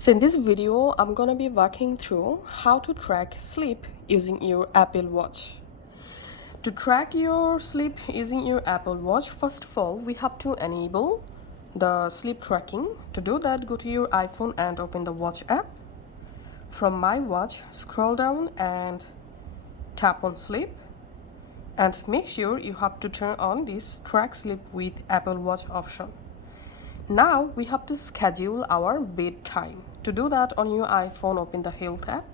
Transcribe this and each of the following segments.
So in this video, I'm gonna be walking through how to track sleep using your Apple Watch. To track your sleep using your Apple Watch, first of all, we have to enable the sleep tracking. To do that, go to your iPhone and open the Watch app. From My Watch, scroll down and tap on Sleep. And make sure you have to turn on this Track Sleep with Apple Watch option. Now we have to schedule our bedtime. To do that, on your iPhone, open the Health app.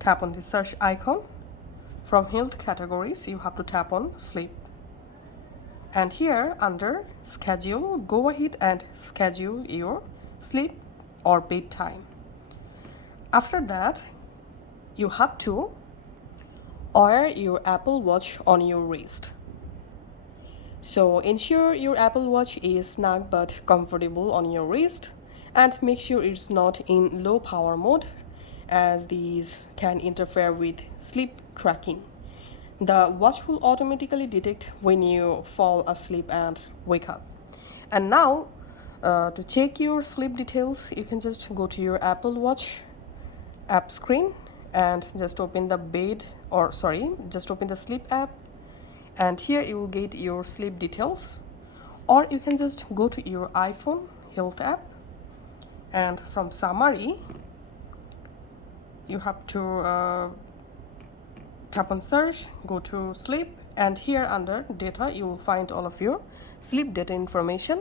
Tap on the search icon. From Health categories, you have to tap on Sleep. And here under Schedule, go ahead and schedule your sleep or bedtime. After that, you have to wear your Apple Watch on your wrist. So ensure your Apple Watch is snug but comfortable on your wrist, and make sure it's not in low power mode, as these can interfere with sleep tracking. The watch will automatically detect when you fall asleep and wake up. And now to check your sleep details, you can just go to your Apple Watch app screen and just open the sleep app, and here you will get your sleep details. Or you can just go to your iPhone Health app, and from Summary you have to tap on Search, go to Sleep, and here under Data you will find all of your sleep data information.